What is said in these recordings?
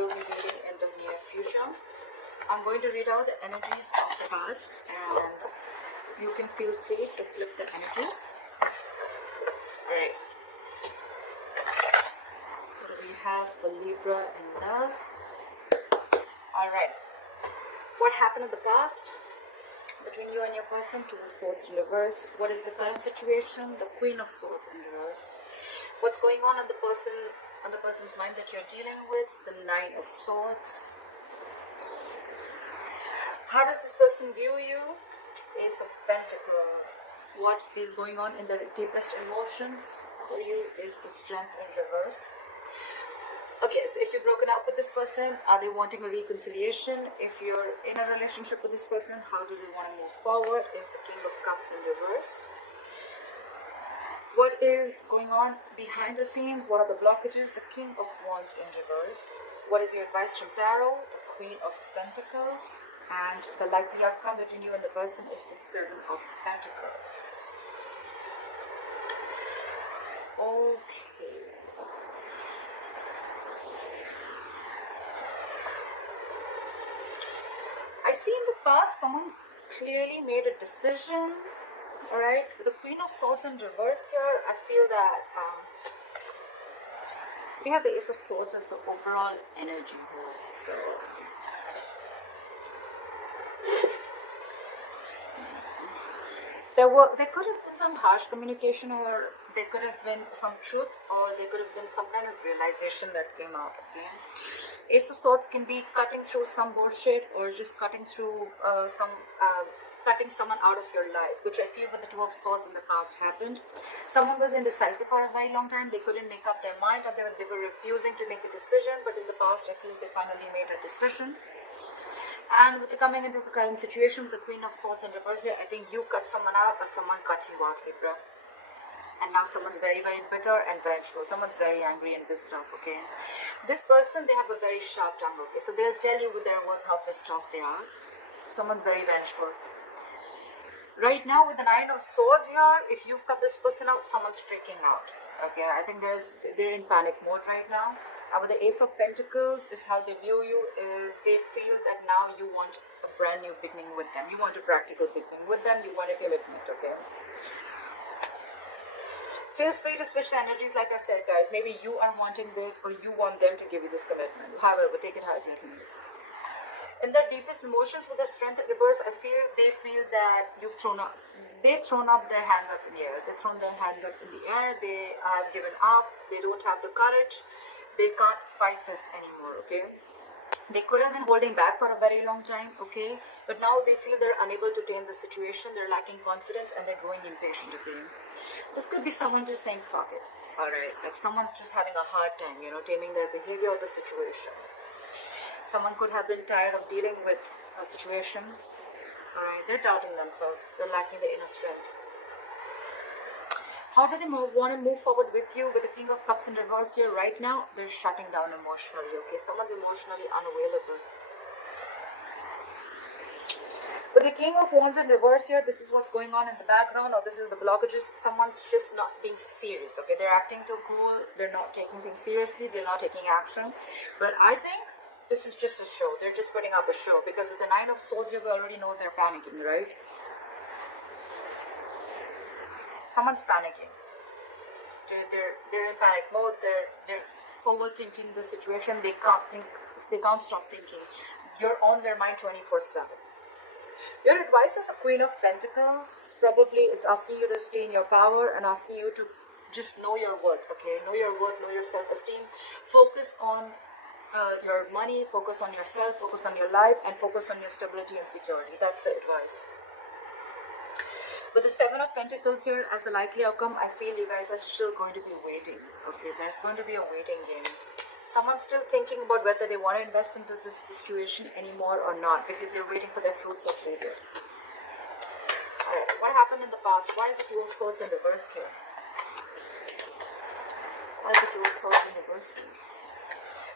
will be meeting in the near future. I'm going to read out the energies of the cards, and you can feel free to flip the energies. Alright. What do we have for Libra in love? Alright. What happened in the past between you and your person? Two of Swords in reverse. What is the current situation? The Queen of Swords in reverse. What's going on the person's mind that you're dealing with? The Nine of Swords. How does this person view you? Ace of Pentacles. What is going on in the deepest emotions for you is the Strength in reverse. Okay, so if you're broken up with this person, are they wanting a reconciliation? If you're in a relationship with this person, how do they want to move forward? Is the King of Cups in reverse. What is going on behind the scenes? What are the blockages? The King of Wands in reverse. What is your advice from Tarot? The Queen of Pentacles. And the likely outcome between you and the person is the Seven of Pentacles. Okay. I see in the past someone clearly made a decision. Alright, the Queen of Swords in reverse here, I feel that we have the Ace of Swords as the overall energy here. So there could have been some harsh communication, or there could have been some truth, or there could have been some kind of realization that came out. Okay, Ace of Swords can be cutting through some bullshit, or just cutting through cutting someone out of your life, which I feel with the Two of Swords in the past happened. Someone was indecisive for a very long time. They couldn't make up their mind, or they were refusing to make a decision, but in the past I feel they finally made a decision. And with the coming into the current situation with the Queen of Swords in reverse here, I think you cut someone out or someone cut you out, Libra. And now someone's very, very bitter and vengeful. Someone's very angry and pissed off, okay? This person, they have a very sharp tongue, okay? So they'll tell you with their words how pissed off they are. Someone's very vengeful. Right now with the Nine of Swords here, if you've cut this person out, someone's freaking out. Okay, I think they're in panic mode right now. With the Ace of Pentacles is how they view you, is they feel that now you want a brand new beginning with them. You want a practical beginning with them. You want a commitment, okay? Feel free to switch the energies, like I said, guys. Maybe you are wanting this, or you want them to give you this commitment. However, take it how it resonates. In their deepest emotions with the Strength in reverse, I feel they feel that they've thrown up their hands up in the air. They've thrown their hands up in the air. They have given up. They don't have the courage. They can't fight this anymore, okay? They could have been holding back for a very long time, okay? But now they feel they're unable to tame the situation. They're lacking confidence and they're growing impatient, okay? This could be someone just saying, fuck it, alright? Like someone's just having a hard time, taming their behavior or the situation. Someone could have been tired of dealing with a situation. Alright, they're doubting themselves. They're lacking the inner strength. How do they want to move forward with you? With the King of Cups in reverse here right now, they're shutting down emotionally, okay? Someone's emotionally unavailable. With the King of Wands in reverse here, this is what's going on in the background, or this is the blockages. Someone's just not being serious, okay? They're acting too cool. They're not taking things seriously. They're not taking action. But I think this is just a show. They're just putting up a show, because with the Nine of Swords here, we already know they're panicking, right? Someone's panicking. They're in panic mode. They're overthinking the situation. They can't think. They can't stop thinking. You're on their mind 24/7. Your advice is the Queen of Pentacles. Probably it's asking you to stay in your power and asking you to just know your worth. Okay, know your worth, know your self-esteem. Focus on your money, focus on yourself, focus on your life, and focus on your stability and security. That's the advice. With the Seven of Pentacles here as the likely outcome, I feel you guys are still going to be waiting. Okay, there's going to be a waiting game. Someone's still thinking about whether they want to invest into this situation anymore or not, because they're waiting for their fruits of labor. Alright, what happened in the past? Why is the Two of Swords in reverse here? Why is the Two of Swords in reverse here?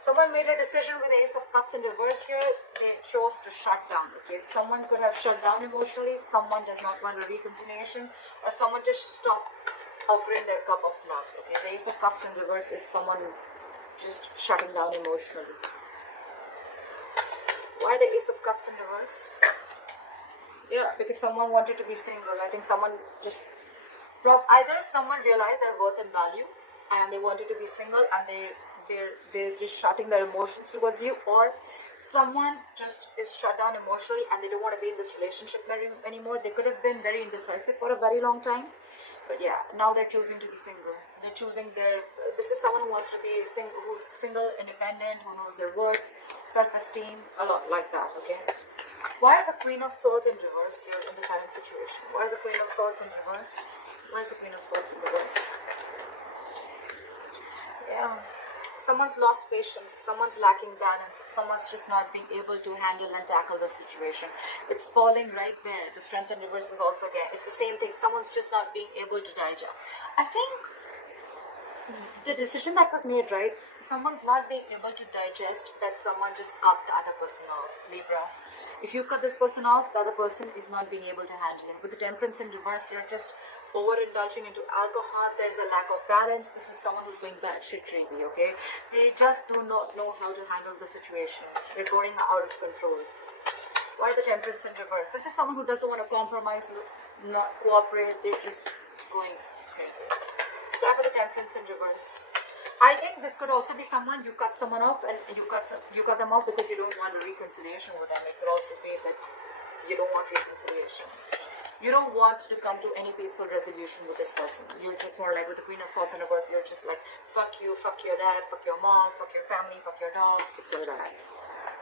Someone made a decision with the Ace of Cups in reverse here. They chose to shut down. Okay, someone could have shut down emotionally. Someone does not want a reconciliation, or someone just stopped offering their cup of love. Okay, the Ace of Cups in reverse is someone just shutting down emotionally. Why the Ace of Cups in reverse? Yeah, because someone wanted to be single. I think someone just either someone realized their worth and value and they wanted to be single and they're just shutting their emotions towards you, or someone just is shut down emotionally and they don't want to be in this relationship anymore. They could have been very indecisive for a very long time, but yeah, now they're choosing to be single. They're choosing this is someone who wants to be who's single, independent, who knows their worth, self-esteem, a lot like that. Okay, why is the Queen of Swords in reverse here in the current situation? Why is the Queen of Swords in reverse? Why is the Queen of Swords in reverse? Yeah. Someone's lost patience, someone's lacking balance, someone's just not being able to handle and tackle the situation. It's falling right there. The Strength in reverse is also again, it's the same thing. Someone's just not being able to digest. I think the decision that was made, right? Someone's not being able to digest that someone just cut the other person off, Libra. If you cut this person off, the other person is not being able to handle it. With the Temperance in reverse, they're just overindulging into alcohol. There's a lack of balance. This is someone who's going batshit crazy, okay? They just do not know how to handle the situation. They're going out of control. Why the Temperance in reverse? This is someone who doesn't want to compromise, not cooperate. They're just going crazy. Why for the Temperance in reverse? I think this could also be someone, you cut someone off and you cut them off because you don't want a reconciliation with them. It could also be that you don't want reconciliation. You don't want to come to any peaceful resolution with this person. You're just more like with the Queen of Swords in reverse, you're just like, fuck you, fuck your dad, fuck your mom, fuck your family, fuck your dog. It's like that.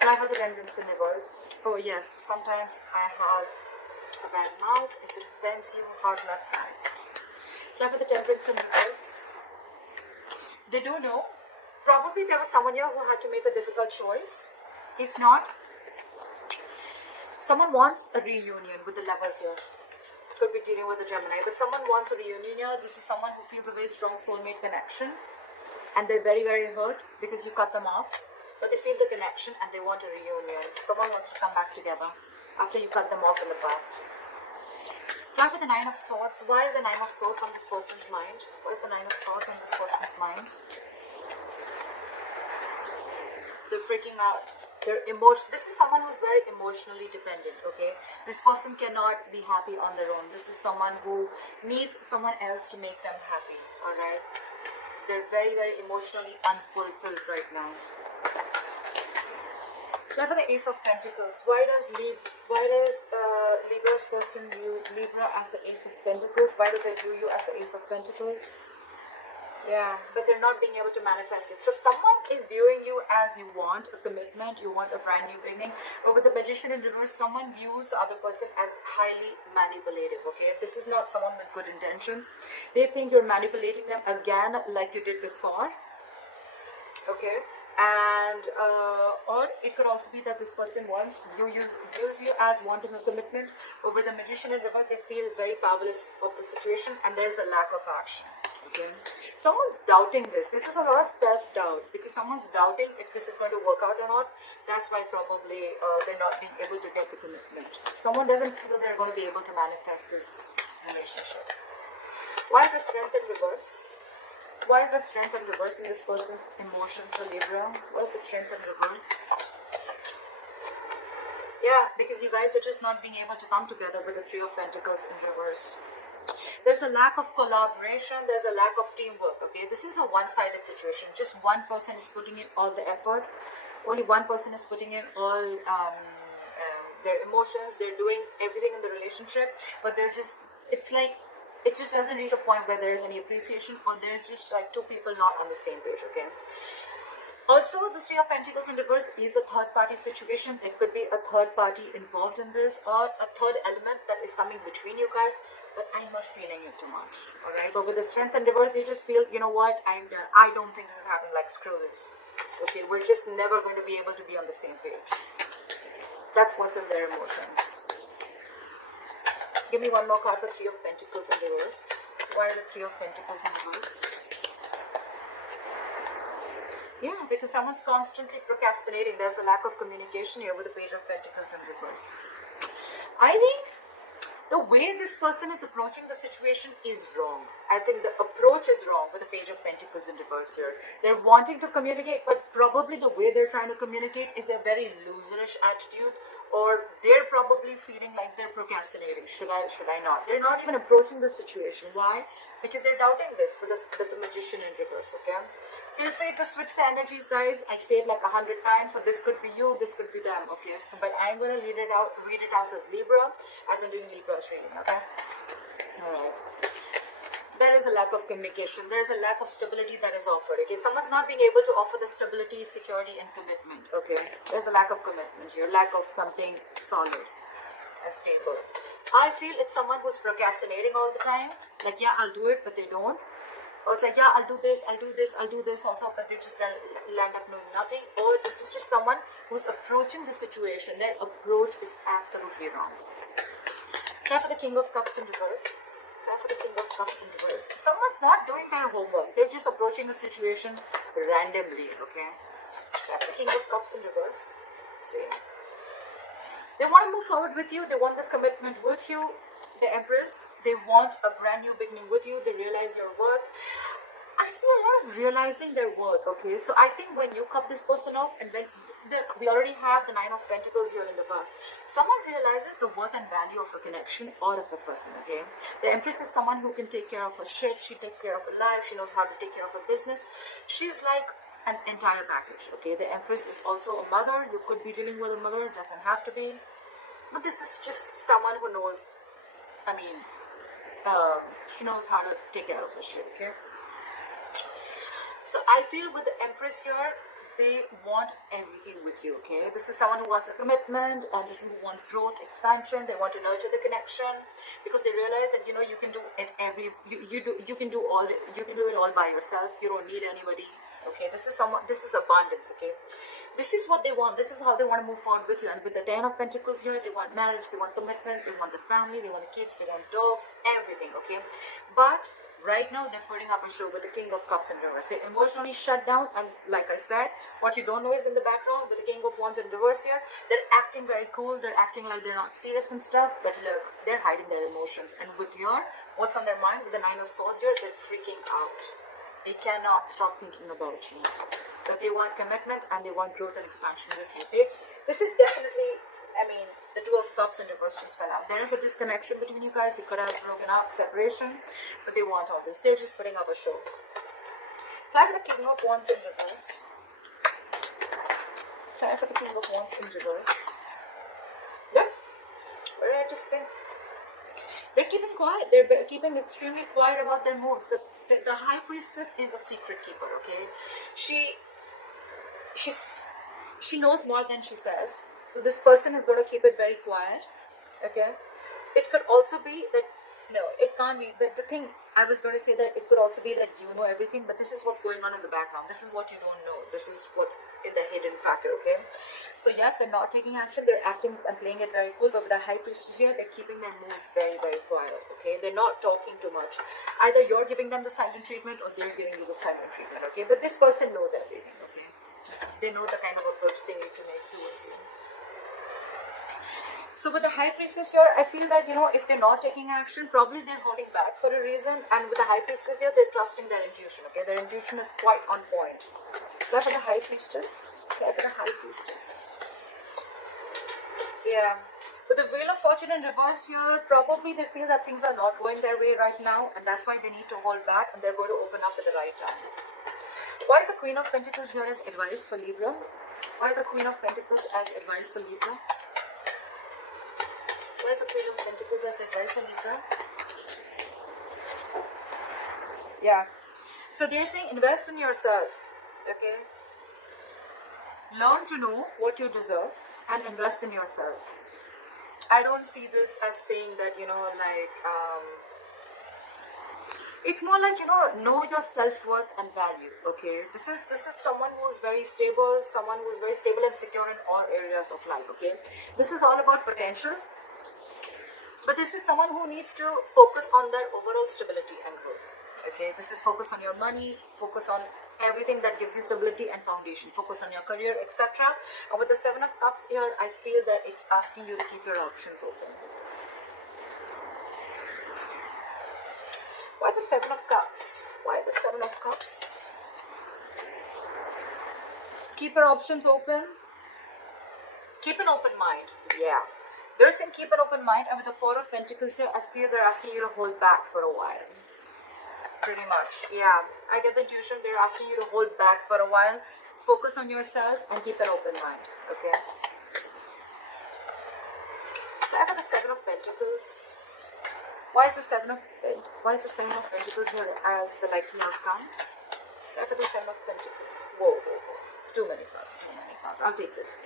Why for the Temperance in reverse? Oh yes, sometimes I have a bad mouth. If it offends you, hard not hands. Why for the Temperance in reverse? They do know. Probably there was someone here who had to make a difficult choice. If not, someone wants a reunion with the Lovers here. Could be dealing with a Gemini, but someone wants a reunion here. This is someone who feels a very strong soulmate connection, and they're very, very hurt because you cut them off. But they feel the connection and they want a reunion. Someone wants to come back together after you cut them off in the past. Why for the Nine of Swords? Why is the Nine of Swords on this person's mind? Why is the Nine of Swords on this person's mind? They're freaking out. They're This is someone who's very emotionally dependent, okay? This person cannot be happy on their own. This is someone who needs someone else to make them happy, alright? They're very, very emotionally unfulfilled right now. Why for the Ace of Pentacles? Why does Libra's person view Libra as the Ace of Pentacles? Why do they view you as the Ace of Pentacles? Yeah, but they're not being able to manifest it. So someone is viewing you as you want a commitment, you want a brand new beginning. But with the Magician in reverse, someone views the other person as highly manipulative, okay? This is not someone with good intentions. They think you're manipulating them again like you did before, okay? And or it could also be that this person views you as wanting a commitment, but with the Magician in reverse, they feel very powerless of the situation and there's a lack of action. Okay, someone's doubting this. This is a lot of self-doubt because someone's doubting if this is going to work out or not. That's why probably they're not being able to get the commitment. Someone doesn't feel they're going to be able to manifest this relationship. Why is the Strength in reverse? Why is the Strength in reverse in this person's emotions, the Libra? Why is the Strength in reverse? Yeah, because you guys are just not being able to come together with the Three of Pentacles in reverse. There's a lack of collaboration, there's a lack of teamwork, okay? This is a one-sided situation. Just one person is putting in all the effort. Only one person is putting in all their emotions. They're doing everything in the relationship, but they're just, it's like, it just doesn't reach a point where there is any appreciation, or there's just like two people not on the same page, okay? Also, the Three of Pentacles in reverse is a third-party situation. There could be a third party involved in this, or a third element that is coming between you guys, but I'm not feeling it too much, alright? But with the Strength in reverse, they just feel, you know what, I'm done. I don't think this is happening, like, screw this. Okay, we're just never going to be able to be on the same page. That's what's in their emotions. Give me one more card for Three of Pentacles in reverse. Why are the Three of Pentacles in reverse? Yeah, because someone's constantly procrastinating. There's a lack of communication here with the Page of Pentacles in reverse. I think The way this person is approaching the situation is wrong. I think the approach is wrong with the Page of Pentacles in reverse here. They're wanting to communicate, but probably the way they're trying to communicate is a very loserish attitude, or they're probably feeling like they're procrastinating. Should I not? They're not even approaching the situation. Why? Because they're doubting this with the Magician in reverse, okay? Feel free to switch the energies, guys. I say it like 100 times, so this could be you, this could be them, okay? So, but I'm gonna read it out as Libra, as I'm doing Libra reading, okay? Alright. There is a lack of communication. There is a lack of stability that is offered, okay? Someone's not being able to offer the stability, security, and commitment, okay? There's a lack of commitment here, lack of something solid and stable. I feel it's someone who's procrastinating all the time. Like, yeah, I'll do it, but they don't. Or it's like, yeah, I'll do this also, but they just land up knowing nothing. Or this is just someone who's approaching the situation. Their approach is absolutely wrong. Try for the King of Cups in reverse. Try for the King of Cups in reverse. Someone's not doing their homework. They're just approaching the situation randomly, okay? Try for the King of Cups in reverse. See. They want to move forward with you. They want this commitment with you. The Empress, they want a brand new beginning with you. They realize your worth. I see a lot of realizing their worth, okay? So I think when you cut this person off, and when we already have the Nine of Pentacles here in the past, someone realizes the worth and value of a connection or of a person, okay? The Empress is someone who can take care of her shit. She takes care of her life. She knows how to take care of her business. She's like an entire package, okay? The Empress is also a mother. You could be dealing with a mother. It doesn't have to be. But this is just someone who knows, she knows how to take care of her shit, okay? So I feel with the Empress here, they want everything with you, okay? This is someone who wants a commitment, and this is who wants growth, expansion. They want to nurture the connection, because they realize that, you know, you can do it you can do it all by yourself. You don't need anybody, okay? This is abundance, okay? This is what they want. This is how they want to move forward with you. And with the Ten of Pentacles here, they want marriage, they want commitment, they want the family, they want the kids, they want dogs, everything, okay? But right now, they're putting up a show with the King of Cups in reverse. They're emotionally shut down, and like I said, what you don't know is in the background, with the King of Wands in reverse here, they're acting very cool, they're acting like they're not serious and stuff, but look, they're hiding their emotions. And with what's on their mind, with the Nine of Swords here, they're freaking out. They cannot stop thinking about you. But they want commitment, and they want growth and expansion with you. This is definitely, the Two of Cups in reverse just fell out. There is a disconnection between you guys. You could have broken up, separation, but they want all this. They're just putting up a show. Try for the King of Wands in reverse. Try for the King of Wands in reverse. Yeah? What did I just say? They're keeping quiet. They're keeping extremely quiet about their moves. The High Priestess is a secret keeper, okay? She knows more than she says. So this person is going to keep it very quiet, okay? It could also be that, no, it can't be. But the thing, I was going to say that it could also be that you know everything, but this is what's going on in the background. This is what you don't know. This is what's in the hidden factor, okay? So yes, they're not taking action. They're acting and playing it very cool, but with the High Priestess here, they're keeping their moves very, very quiet, okay? They're not talking too much. Either you're giving them the silent treatment, or they're giving you the silent treatment, okay? But this person knows everything, okay? They know the kind of approach they need to make towards you. So with the High Priestess here, I feel that, if they're not taking action, probably they're holding back for a reason. And with the High Priestess here, they're trusting their intuition, okay? Their intuition is quite on point. Try for the High Priestess. Try for the High Priestess. Yeah. With the Wheel of Fortune in reverse here, probably they feel that things are not going their way right now, and that's why they need to hold back, and they're going to open up at the right time. Why is the Queen of Pentacles here as advice for Libra? Why is the Queen of Pentacles as advice for Libra? Why is the Queen of Pentacles as advice for Libra? Yeah. So they're saying invest in yourself, okay? Learn to know what you deserve and invest in yourself. I don't see this as saying that, it's more like, know your self-worth and value, okay? This is someone who's very stable, and secure in all areas of life, okay? This is all about potential. But this is someone who needs to focus on their overall stability and growth, okay? This is focus on your money, focus on everything that gives you stability and foundation, focus on your career, etc. And with the Seven of Cups here, I feel that it's asking you to keep your options open. Why the Seven of Cups? Why the Seven of Cups? Keep your options open. Keep an open mind. Yeah. They're saying keep an open mind. And with the Four of Pentacles here, I feel they're asking you to hold back for a while. Pretty much. Yeah. I get the intuition they're asking you to hold back for a while. Focus on yourself and keep an open mind. Okay. Try for the Seven of Pentacles. Why is the Seven of Pentacles here as the likely outcome? Try for the Seven of Pentacles. Whoa, whoa, whoa. Too many cards, too many cards. I'll take this.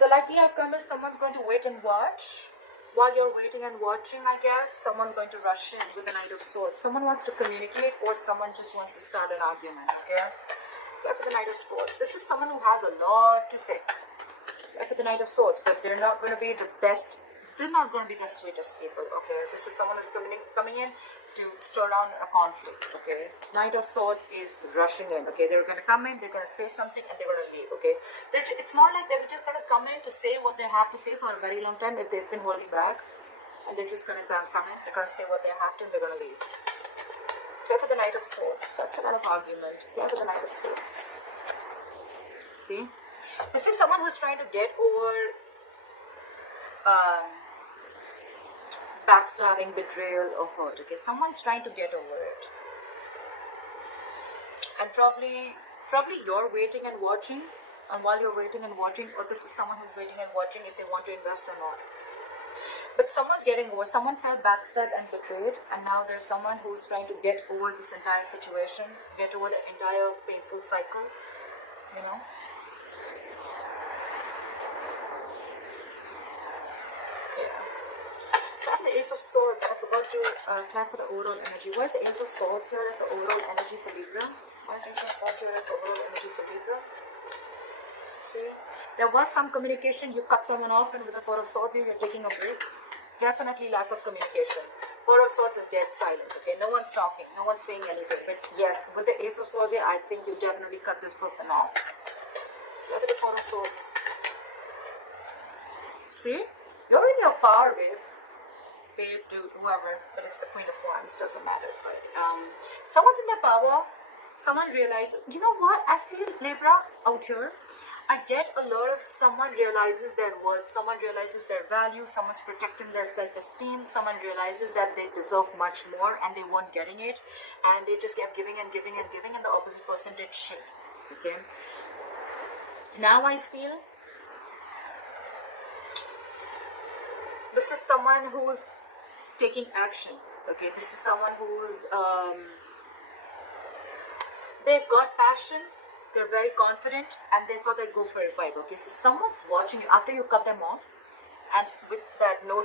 The likely outcome is someone's going to wait and watch. While you're waiting and watching, I guess, someone's going to rush in with the Knight of Swords. Someone wants to communicate or someone just wants to start an argument, okay? Try for the Knight of Swords. This is someone who has a lot to say. Try for the Knight of Swords, but they're not going to be the best. They're not going to be the sweetest people, okay? This is someone who's coming in to stir down a conflict, okay? Knight of Swords is rushing in, okay? They're going to come in, they're going to say something, and they're going to leave, okay? It's not like they're just going to come in to say what they have to say for a very long time if they've been holding back, and they're just going to come in, they're going to say what they have to, and they're going to leave. Try for the Knight of Swords. That's a lot of argument. Try for the Knight of Swords. See? This is someone who's trying to get over backstabbing, betrayal, or hurt. Okay, someone's trying to get over it, and probably you're waiting and watching. And while you're waiting and watching, or this is someone who's waiting and watching if they want to invest or not. But someone's getting over. Someone felt backstabbed and betrayed, and now there's someone who's trying to get over this entire situation, get over the entire painful cycle. You know. The Ace of Swords. I forgot to clap for the overall energy. Why is the Ace of Swords here as the overall energy for Libra? Why is the Ace of Swords here as the overall energy for Libra? See, there was some communication. You cut someone off, and with the Four of Swords here, you're taking a break. Definitely lack of communication. Four of Swords is dead silence. Okay, no one's talking, no one's saying anything. But yes, with the Ace of Swords here, I think you definitely cut this person off. Look at the Four of Swords. See, you're in your power, babe. Babe, dude, whoever, but it's the Queen of Wands, doesn't matter. But someone's in their power. Someone realizes, you know what? I feel Libra out here. I get a lot of someone realizes their worth, someone realizes their value, someone's protecting their self-esteem, someone realizes that they deserve much more and they weren't getting it, and they just kept giving and giving and giving, and the opposite person did shit. Okay. Now I feel this is someone who's taking action. Okay, this is someone who's they've got passion, they're very confident, and they've got that go for it vibe. Okay, so someone's watching you after you cut them off, and with that no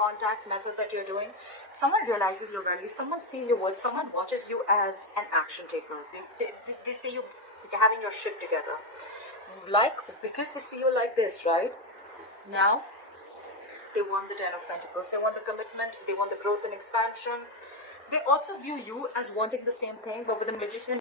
contact method that you're doing, someone realizes your value, someone sees your worth, someone watches you as an action taker. They see you having your shit together, because they see you like this, right? Now they want the Ten of Pentacles. They want the commitment. They want the growth and expansion. They also view you as wanting the same thing, but with the Magician